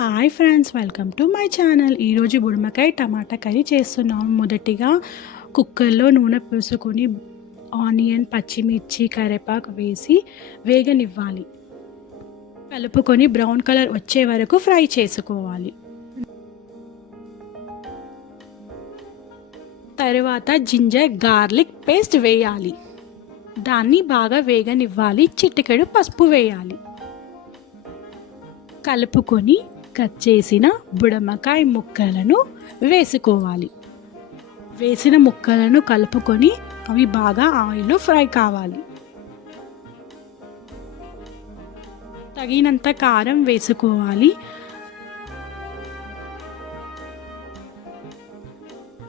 Hi friends, welcome to my channel. ఈరోజు బుడమకాయ టమాటా curry చేస్తున్నాం. మొదటిగా కుక్కర్లో నూనె పోసుకొని ఆనియన్, పచ్చిమిర్చి, కరివేపాకు వేసి వేగనివ్వాలి. కలుపుకొని బ్రౌన్ కలర్ వచ్చే వరకు ఫ్రై చేసుకోవాలి. తర్వాత జింజర్ గార్లిక్ పేస్ట్ వేయాలి. దాన్ని బాగా వేగనివ్వాలి. చిటికెడు పసుపు వేయాలి. కలుపుకొని కట్ చేసిన బుడమకాయ ముక్కలను వేసుకోవాలి. వేసిన ముక్కలను కలుపుకొని అవి బాగా ఆయిల్లో ఫ్రై కావాలి. తగినంత కారం వేసుకోవాలి.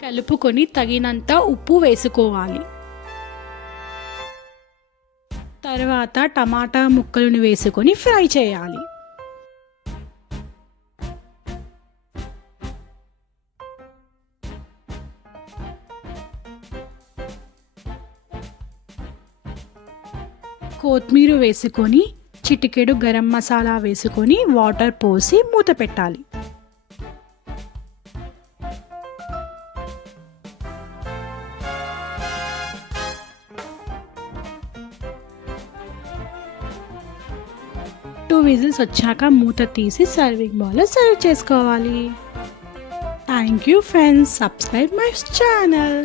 కలుపుకొని తగినంత ఉప్పు వేసుకోవాలి. తర్వాత టమాటా ముక్కలను వేసుకొని ఫ్రై చేయాలి. కొత్తిమీర వేసుకొని చిటికెడు గరం మసాలా వేసుకొని వాటర్ పోసి మూత పెట్టాలి. టూ విజిల్స్ వచ్చాక మూత తీసి సర్వింగ్ బౌల్లో సర్వ్ చేసుకోవాలి. Thank you friends. Subscribe my channel.